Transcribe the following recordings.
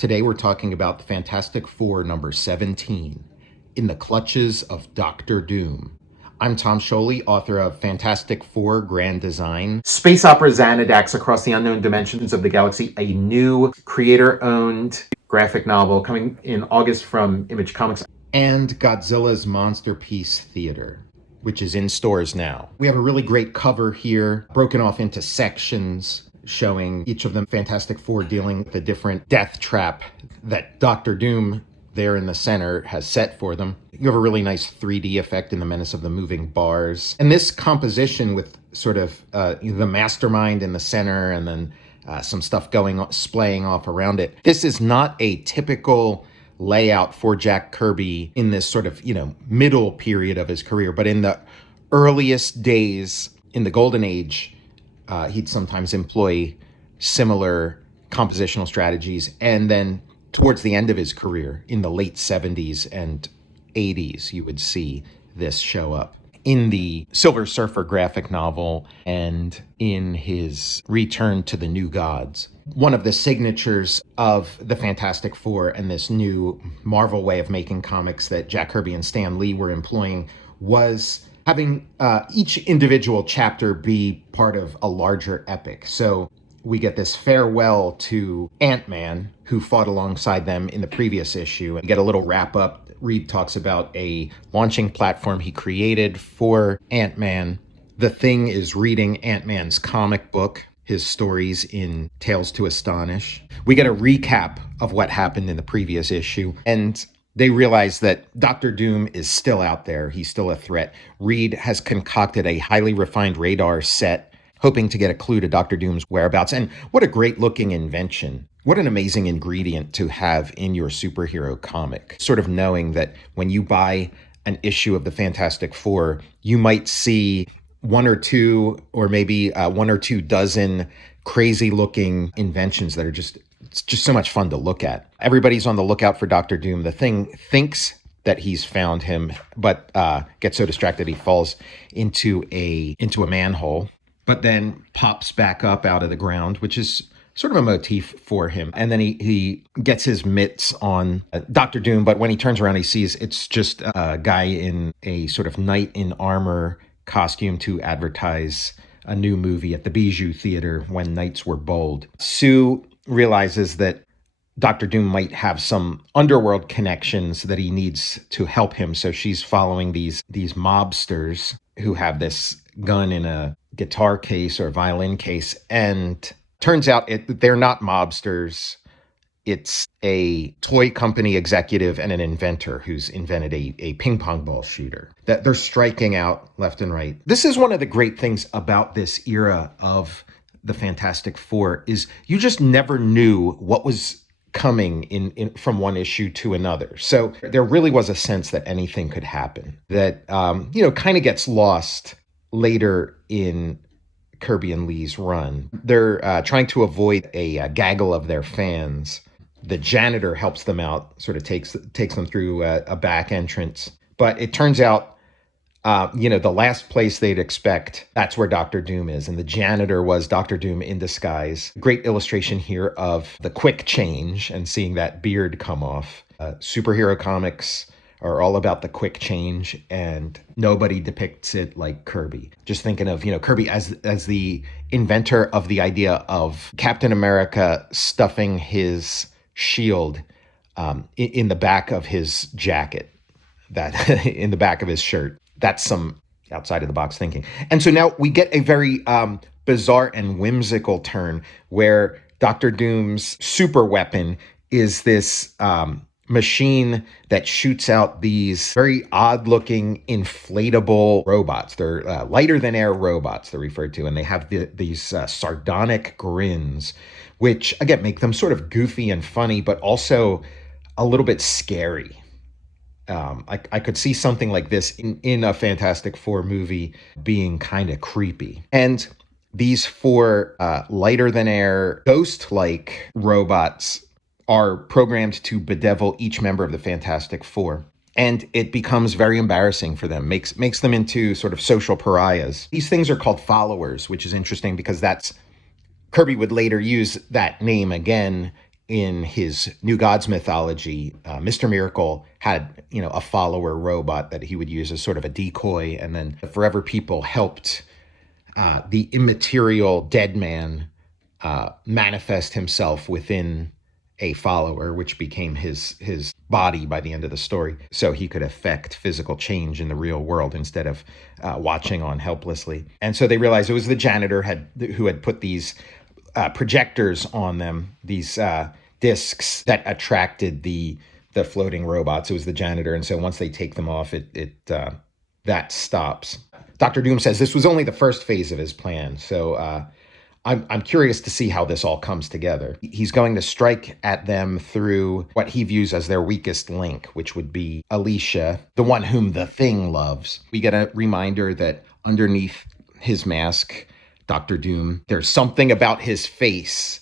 Today we're talking about the Fantastic Four number 17, In the Clutches of Doctor Doom. I'm Tom Scioli, author of Fantastic Four Grand Design, Space Opera Xanadax Across the Unknown Dimensions of the Galaxy, a new creator-owned graphic novel coming in August from Image Comics, and Godzilla's Monsterpiece Theater, which is in stores now. We have a really great cover here, broken off into sections, showing each of them Fantastic Four dealing with a different death trap that Doctor Doom there in the center has set for them. You have a really nice 3D effect in the Menace of the Moving Bars. And this composition with sort of the mastermind in the center and then some stuff splaying off around it. This is not a typical layout for Jack Kirby in this sort of, middle period of his career, but in the earliest days in the Golden Age, he'd sometimes employ similar compositional strategies. And then towards the end of his career, in the late 70s and 80s, you would see this show up in the Silver Surfer graphic novel and in his Return to the New Gods. One of the signatures of the Fantastic Four and this new Marvel way of making comics that Jack Kirby and Stan Lee were employing was having each individual chapter be part of a larger epic. So we get this farewell to Ant-Man, who fought alongside them in the previous issue, and get a little wrap-up. Reed talks about a launching platform he created for Ant-Man. The Thing is reading Ant-Man's comic book, his stories in Tales to Astonish. We get a recap of what happened in the previous issue, and they realize that Doctor Doom is still out there. He's still a threat. Reed has concocted a highly refined radar set, hoping to get a clue to Doctor Doom's whereabouts. And what a great looking invention. What an amazing ingredient to have in your superhero comic. Sort of knowing that when you buy an issue of the Fantastic Four, you might see one or two, or maybe one or two dozen crazy looking inventions that are just so much fun to look at. Everybody's on the lookout for Doctor Doom. The Thing thinks that he's found him, but gets so distracted he falls into a manhole, but then pops back up out of the ground, which is sort of a motif for him. And then he gets his mitts on Doctor Doom, but when he turns around, he sees it's just a guy in a sort of knight in armor costume to advertise a new movie at the Bijou Theater when knights were bold. Sue realizes that Doctor Doom might have some underworld connections that he needs to help him. So she's following these mobsters who have this gun in a guitar case or violin case. And turns out they're not mobsters. It's a toy company executive and an inventor who's invented a ping pong ball shooter that they're striking out left and right. This is one of the great things about this era of the Fantastic Four is you just never knew what was coming in from one issue to another. So there really was a sense that anything could happen that, kind of gets lost later in Kirby and Lee's run. They're trying to avoid a gaggle of their fans. The janitor helps them out, sort of takes them through a back entrance. But it turns out, the last place they'd expect, that's where Doctor Doom is. And the janitor was Doctor Doom in disguise. Great illustration here of the quick change and seeing that beard come off. Superhero comics are all about the quick change, and nobody depicts it like Kirby. Just thinking of, Kirby as the inventor of the idea of Captain America stuffing his shield in the back of his jacket, that in the back of his shirt. That's some outside of the box thinking. And so now we get a very bizarre and whimsical turn where Doctor Doom's super weapon is this machine that shoots out these very odd-looking inflatable robots. They're lighter-than-air robots, they're referred to, and they have these sardonic grins, which, again, make them sort of goofy and funny, but also a little bit scary. I could see something like this in a Fantastic Four movie being kind of creepy. And these four lighter-than-air, ghost-like robots are programmed to bedevil each member of the Fantastic Four. And it becomes very embarrassing for them, makes them into sort of social pariahs. These things are called followers, which is interesting because Kirby would later use that name again in his New Gods mythology, Mr. Miracle had, a follower robot that he would use as sort of a decoy. And then the Forever People helped the immaterial dead man manifest himself within a follower, which became his body by the end of the story, so he could affect physical change in the real world instead of watching on helplessly. And so they realized it was the janitor who had put these projectors on them, these discs that attracted the floating robots. It was the janitor, and so once they take them off, that stops. Dr. Doom says this was only the first phase of his plan, so I'm curious to see how this all comes together. He's going to strike at them through what he views as their weakest link, which would be Alicia, the one whom the Thing loves. We get a reminder that underneath his mask, Dr. Doom, there's something about his face,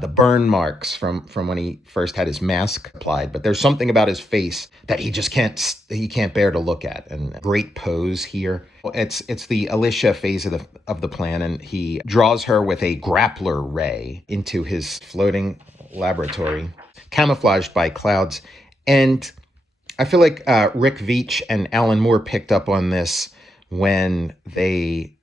the burn marks from when he first had his mask applied, but there's something about his face that he just can't bear to look at. And great pose here. It's the Alicia phase of the plan, and he draws her with a grappler ray into his floating laboratory, camouflaged by clouds. And I feel like Rick Veitch and Alan Moore picked up on this when they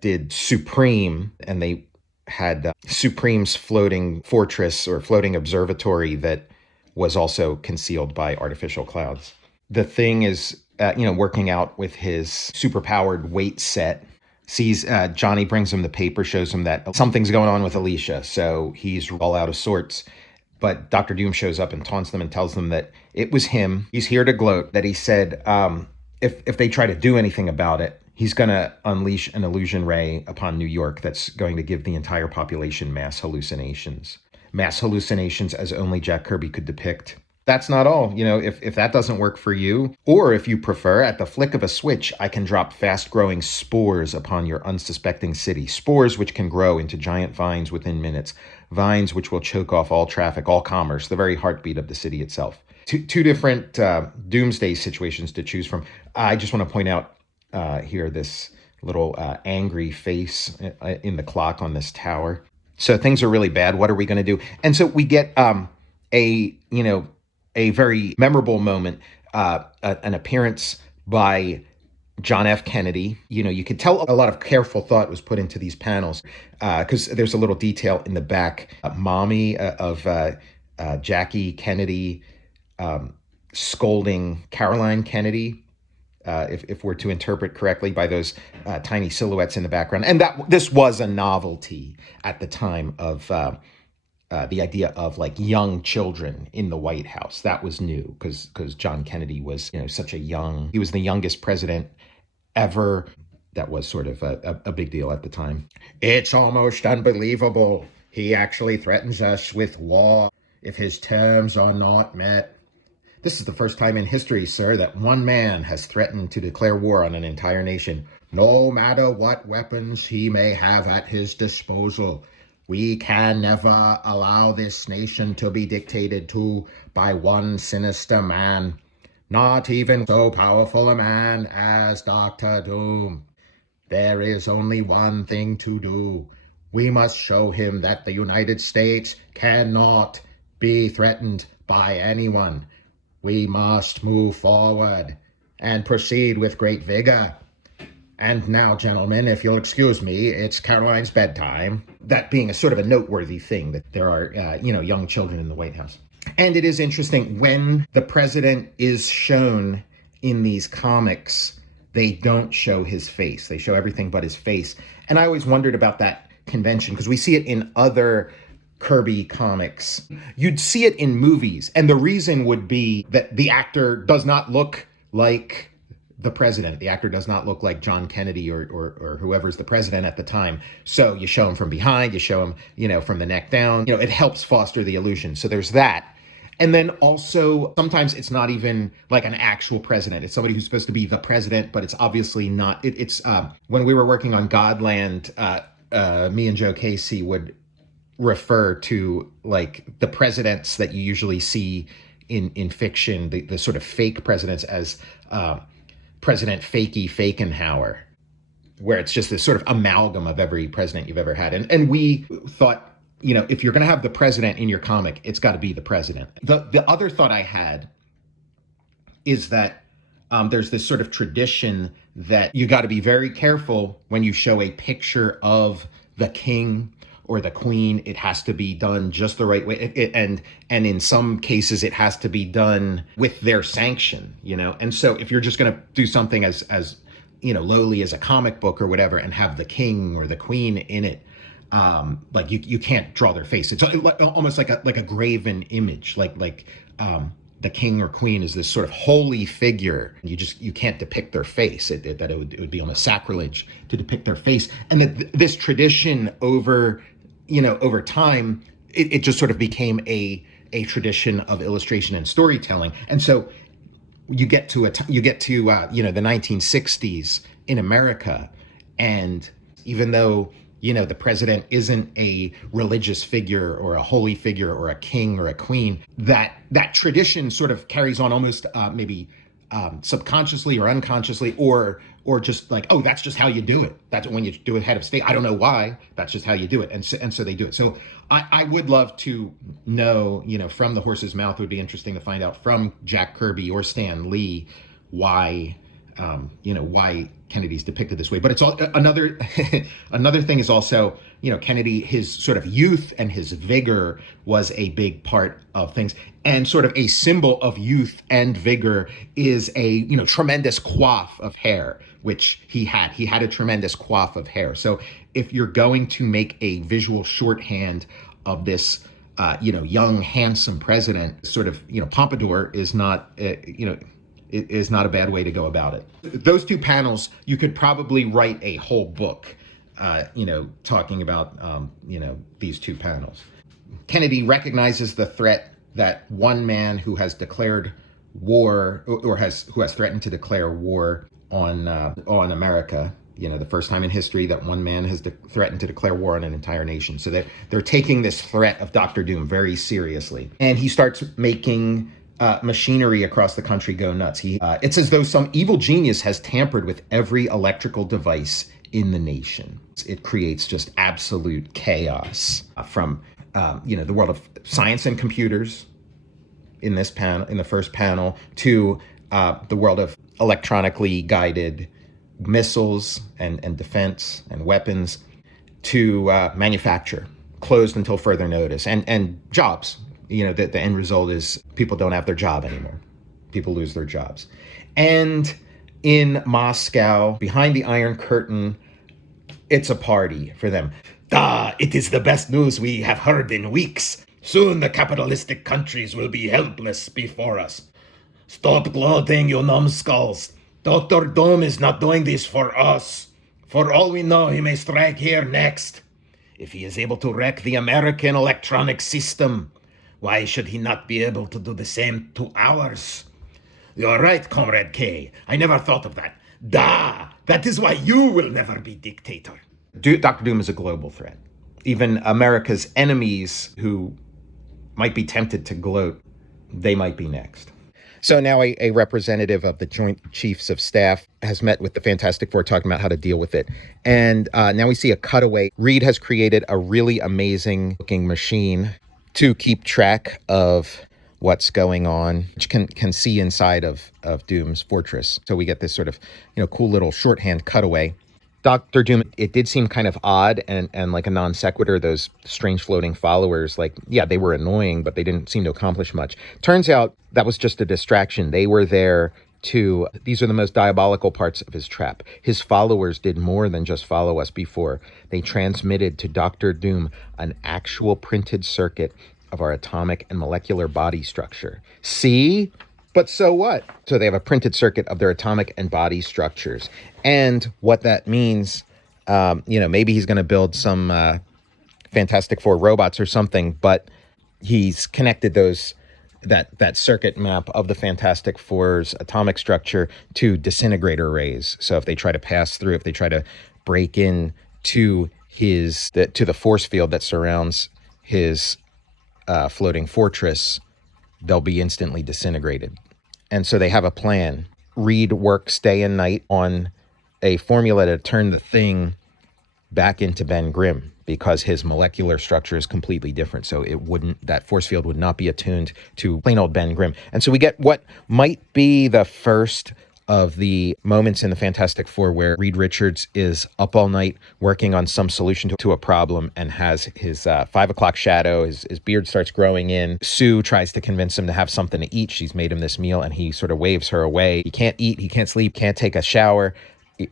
did Supreme, and they had Supreme's floating fortress or floating observatory that was also concealed by artificial clouds. The Thing is, working out with his superpowered weight set, sees Johnny brings him the paper, shows him that something's going on with Alicia, so he's all out of sorts. But Dr. Doom shows up and taunts them and tells them that it was him. He's here to gloat, that he said if they try to do anything about it, he's going to unleash an illusion ray upon New York that's going to give the entire population mass hallucinations. Mass hallucinations as only Jack Kirby could depict. That's not all. If that doesn't work for you, or if you prefer, at the flick of a switch, I can drop fast-growing spores upon your unsuspecting city. Spores which can grow into giant vines within minutes. Vines which will choke off all traffic, all commerce, the very heartbeat of the city itself. Two different doomsday situations to choose from. I just want to point out here this little angry face in the clock on this tower. So things are really bad. What are we going to do? And so we get a very memorable moment, an appearance by John F. Kennedy. You could tell a lot of careful thought was put into these panels because there's a little detail in the back. Mommy of Jackie Kennedy scolding Caroline Kennedy, if we're to interpret correctly, by those tiny silhouettes in the background. And this was a novelty at the time of the idea of like young children in the White House. That was new because John Kennedy was he was the youngest president ever. That was sort of a big deal at the time. It's almost unbelievable. He actually threatens us with war if his terms are not met. This is the first time in history, sir, that one man has threatened to declare war on an entire nation, no matter what weapons he may have at his disposal. We can never allow this nation to be dictated to by one sinister man, not even so powerful a man as Dr. Doom. There is only one thing to do. We must show him that the United States cannot be threatened by anyone. We must move forward and proceed with great vigor. And now, gentlemen, if you'll excuse me, it's Caroline's bedtime. That being a sort of a noteworthy thing that there are, young children in the White House. And it is interesting, when the president is shown in these comics, they don't show his face. They show everything but his face. And I always wondered about that convention because we see it in other Kirby comics. You'd see it in movies, and the reason would be that the actor does not look like the president. The actor does not look like John Kennedy or whoever's the president at the time. So you show him from behind, you show him, from the neck down. It helps foster the illusion. So there's that. And then also, sometimes it's not even like an actual president. It's somebody who's supposed to be the president, but it's obviously not. It's when we were working on Godland, me and Joe Casey would refer to like the presidents that you usually see in fiction, the sort of fake presidents, as President Fakey Fakenhauer, where it's just this sort of amalgam of every president you've ever had. And we thought, if you're going to have the president in your comic, it's got to be the president. The other thought I had is that there's this sort of tradition that you got to be very careful when you show a picture of the king or the queen. It has to be done just the right way, and in some cases it has to be done with their sanction. And so if you're just going to do something as lowly as a comic book or whatever, and have the king or the queen in it, like you can't draw their face. It's almost like a graven image, like the king or queen is this sort of holy figure. You can't depict their face. It would be almost sacrilege to depict their face. And that this tradition over time, it just sort of became a tradition of illustration and storytelling. And so you get to the 1960s in America, and even though the president isn't a religious figure or a holy figure or a king or a queen, that tradition sort of carries on almost maybe subconsciously or unconsciously, or just like, oh, that's just how you do it. That's when you do it head of state. I don't know why. That's just how you do it. And so they do it. So I would love to know, from the horse's mouth. It would be interesting to find out from Jack Kirby or Stan Lee why Kennedy's depicted this way. But it's all another thing is also, Kennedy, his sort of youth and his vigor was a big part of things. And sort of a symbol of youth and vigor is a, tremendous coif of hair, which he had. He had a tremendous coif of hair. So if you're going to make a visual shorthand of this, young, handsome president, sort of, pompadour is not, is not a bad way to go about it. Those two panels, you could probably write a whole book, talking about, these two panels. Kennedy recognizes the threat that one man who has declared war who has threatened to declare war on America, the first time in history that one man has threatened to declare war on an entire nation. So they're taking this threat of Dr. Doom very seriously. And he starts making machinery across the country go nuts. It's as though some evil genius has tampered with every electrical device in the nation. It creates just absolute chaos from the world of science and computers in this panel, in the first panel, to the world of electronically guided missiles and defense and weapons, to manufacture, closed until further notice, and jobs. The end result is people don't have their job anymore. People lose their jobs. And in Moscow, behind the Iron Curtain, it's a party for them. It is the best news we have heard in weeks. Soon the capitalistic countries will be helpless before us. Stop gloating, you numbskulls. Dr. Doom is not doing this for us. For all we know, he may strike here next. If he is able to wreck the American electronic system, why should he not be able to do the same to ours? You're right, Comrade K. I never thought of that. That is why you will never be dictator. Dr. Doom is a global threat. Even America's enemies who might be tempted to gloat, they might be next. So now a representative of the Joint Chiefs of Staff has met with the Fantastic Four, talking about how to deal with it. And now we see a cutaway. Reed has created a really amazing looking machine to keep track of what's going on, which can see inside of Doom's fortress. So we get this sort of, cool little shorthand cutaway. Dr. Doom, it did seem kind of odd and like a non sequitur, those strange floating followers. Like, yeah, they were annoying, but they didn't seem to accomplish much. Turns out that was just a distraction. They were there these are the most diabolical parts of his trap. His followers did more than just follow us before. They transmitted to Dr. Doom an actual printed circuit of our atomic and molecular body structure. See? But so what? So they have a printed circuit of their atomic and body structures. And what that means, maybe he's going to build some Fantastic Four robots or something, but he's connected that circuit map of the Fantastic Four's atomic structure to disintegrator rays. So if they try to pass through, if they try to break in to the force field that surrounds his floating fortress, they'll be instantly disintegrated. And so they have a plan. Reed works day and night on a formula to turn the thing back into Ben Grimm because his molecular structure is completely different. So that force field would not be attuned to plain old Ben Grimm. And so we get what might be the first of the moments in the Fantastic Four where Reed Richards is up all night working on some solution to a problem and has his 5 o'clock shadow. His beard starts growing in. Sue tries to convince him to have something to eat. She's made him this meal and he sort of waves her away. He can't eat, he can't sleep, can't take a shower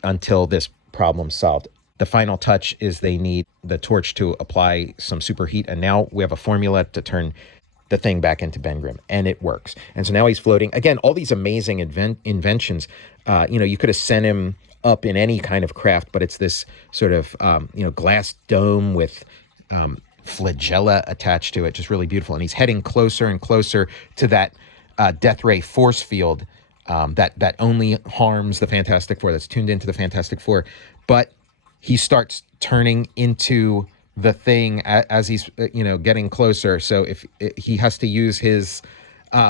until this problem's solved. The final touch is they need the torch to apply some superheat, and now we have a formula to turn the thing back into Ben Grimm, and it works. And so now he's floating. Again, all these amazing inventions. You could have sent him up in any kind of craft, but it's this sort of, glass dome with flagella attached to it, just really beautiful. And he's heading closer and closer to that death ray force field that only harms the Fantastic Four, that's tuned into the Fantastic Four. But he starts turning into the thing as he's getting closer. So if he has to use his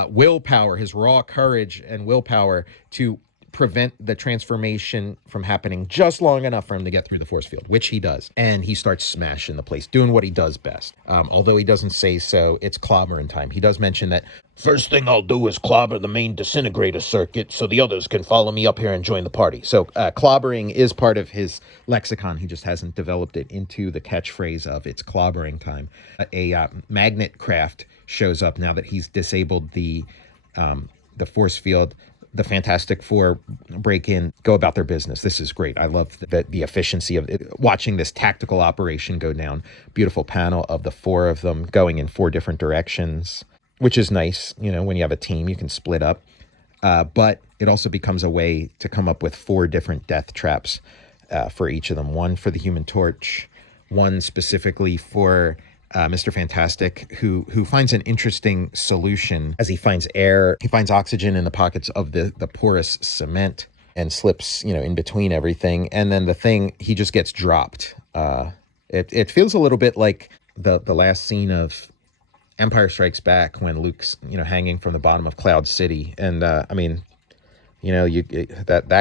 willpower, his raw courage and willpower to prevent the transformation from happening just long enough for him to get through the force field, which he does. And he starts smashing the place, doing what he does best. Although he doesn't say so, it's clobbering time. He does mention that first thing I'll do is clobber the main disintegrator circuit so the others can follow me up here and join the party. So clobbering is part of his lexicon. He just hasn't developed it into the catchphrase of it's clobbering time. A magnet craft shows up now that he's disabled the force field. The Fantastic Four break in, go about their business. This is great. I love the efficiency of it. Watching this tactical operation go down. Beautiful panel of the four of them going in 4 different directions, which is nice. When you have a team, you can split up. But it also becomes a way to come up with 4 different death traps for each of them. One for the Human Torch, one specifically for Mr. Fantastic, who finds an interesting solution as he finds air. He finds oxygen in the pockets of the porous cement and slips, in between everything. And then the thing, he just gets dropped. It feels a little bit like the last scene of Empire Strikes Back when Luke's, hanging from the bottom of Cloud City. And that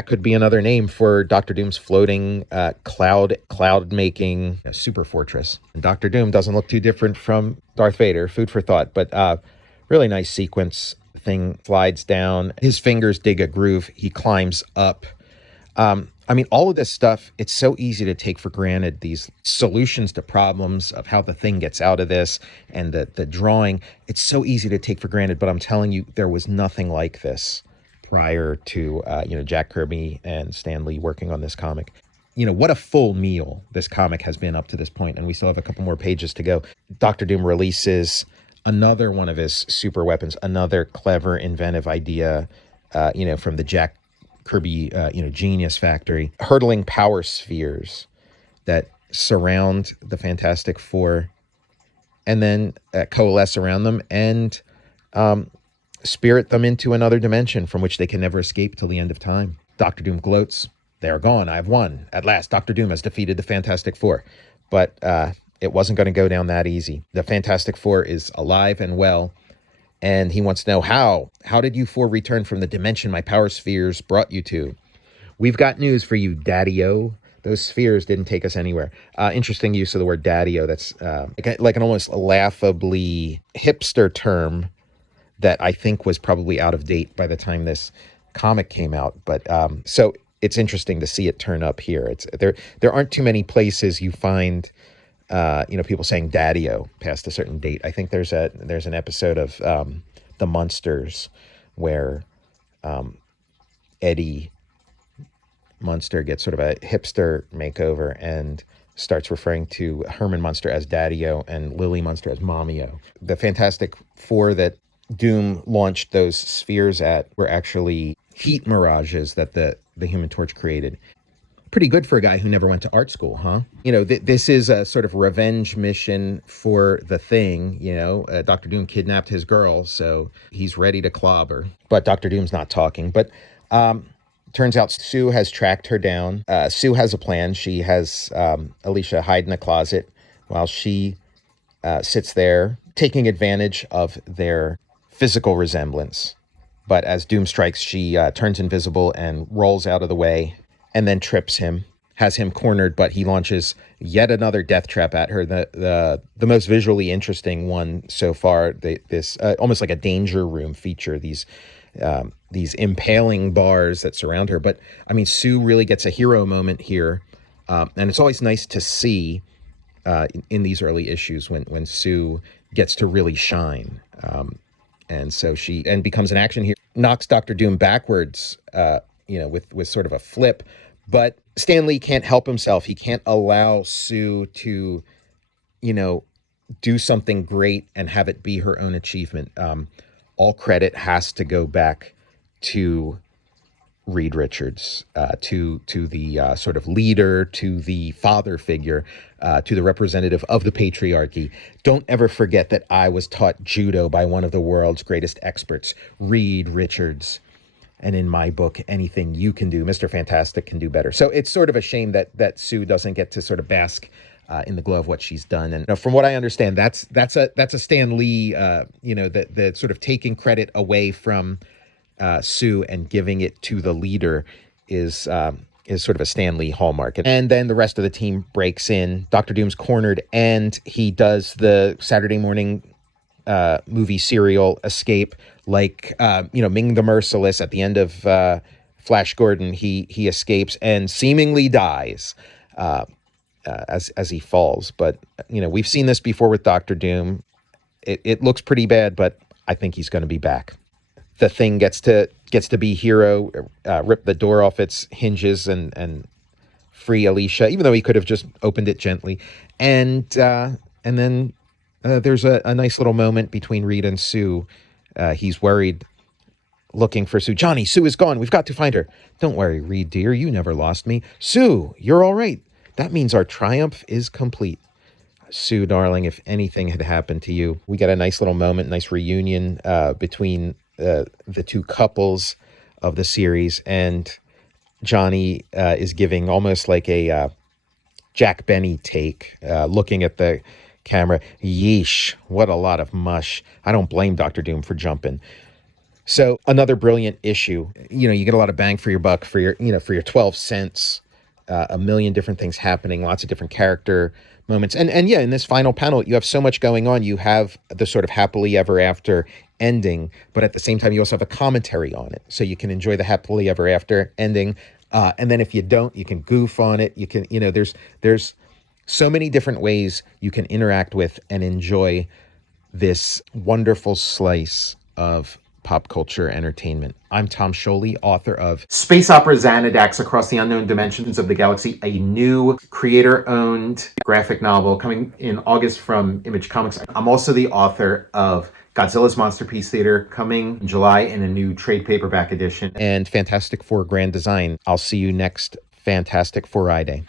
could be another name for Dr. Doom's floating cloud making super fortress. And Dr. Doom doesn't look too different from Darth Vader. Food for thought, but really nice sequence. Thing slides down. His fingers dig a groove. He climbs up. All of this stuff, it's so easy to take for granted, these solutions to problems of how the thing gets out of this and the drawing. It's so easy to take for granted, but I'm telling you, there was nothing like this prior to, Jack Kirby and Stan Lee working on this comic. What a full meal this comic has been up to this point, and we still have a couple more pages to go. Dr. Doom releases another one of his super weapons, another clever, inventive idea, from the Jack Kirby, genius factory, hurtling power spheres that surround the Fantastic Four and then coalesce around them and spirit them into another dimension from which they can never escape till the end of time. Dr. Doom gloats. They are gone. I've won. At last, Dr. Doom has defeated the Fantastic Four. But it wasn't going to go down that easy. The Fantastic Four is alive and well, and he wants to know how. How did you four return from the dimension my power spheres brought you to? We've got news for you, Daddy-O. Those spheres didn't take us anywhere. Interesting use of the word Daddy-O. That's like an almost laughably hipster term that I think was probably out of date by the time this comic came out. But so it's interesting to see it turn up here. There aren't too many places you find people saying Daddy-O past a certain date. I think there's an episode of The Munsters where Eddie Munster gets sort of a hipster makeover and starts referring to Herman Munster as Daddy-O and Lily Munster as Mommy-O. The Fantastic Four that Doom launched those spheres at were actually heat mirages that the Human Torch created. Pretty good for a guy who never went to art school, huh? This is a sort of revenge mission for the Thing. Dr. Doom kidnapped his girl, so he's ready to clobber. But Dr. Doom's not talking. But turns out Sue has tracked her down. Sue has a plan. She has Alicia hide in a closet while she sits there, taking advantage of their physical resemblance. But as Doom strikes, she turns invisible and rolls out of the way and then trips him. has him cornered, but he launches yet another death trap at her. The most visually interesting one so far. This almost like a danger room feature. These impaling bars that surround her. But I mean, Sue really gets a hero moment here, and it's always nice to see in these early issues when Sue gets to really shine. And so she becomes an action hero, knocks Doctor Doom backwards, with sort of a flip. But Stan Lee can't help himself. He can't allow Sue to, do something great and have it be her own achievement. All credit has to go back to Reed Richards, to the sort of leader, to the father figure, to the representative of the patriarchy. Don't ever forget that I was taught judo by one of the world's greatest experts, Reed Richards. And in my book, anything you can do, Mr. Fantastic can do better. So it's sort of a shame that Sue doesn't get to sort of bask in the glow of what she's done. And from what I understand, that's a Stan Lee, the sort of taking credit away from Sue and giving it to the leader is sort of a Stan Lee hallmark. And then the rest of the team breaks in. Dr. Doom's cornered, and he does the Saturday morning movie serial escape, like Ming the Merciless at the end of Flash Gordon. He escapes and seemingly dies as he falls. But we've seen this before with Doctor Doom. It looks pretty bad, but I think he's going to be back. The Thing gets to be hero, rip the door off its hinges and free Alicia, even though he could have just opened it gently. And then there's a nice little moment between Reed and Sue. He's worried, looking for Sue. Johnny, Sue is gone. We've got to find her. Don't worry, Reed, dear. You never lost me. Sue, you're all right. That means our triumph is complete. Sue, darling, if anything had happened to you. We get a nice little moment, nice reunion between the two couples of the series. And Johnny is giving almost like a Jack Benny take, looking at the camera. Yeesh, what a lot of mush. I don't blame Dr. Doom for jumping. So another brilliant issue. You get a lot of bang for your buck for your 12 cents. A million different things happening, lots of different character moments. And yeah, in this final panel, you have so much going on. You have the sort of happily ever after ending, but at the same time, you also have a commentary on it. So you can enjoy the happily ever after ending. And then if you don't, you can goof on it. You can, there's so many different ways you can interact with and enjoy this wonderful slice of pop culture entertainment. I'm Tom Scioli, author of Space Opera Xanadax Across the Unknown Dimensions of the Galaxy, a new creator-owned graphic novel coming in August from Image Comics. I'm also the author of Godzilla's Monsterpiece Theater, coming in July in a new trade paperback edition, and Fantastic Four Grand Design. I'll see you next Fantastic Four-I Day.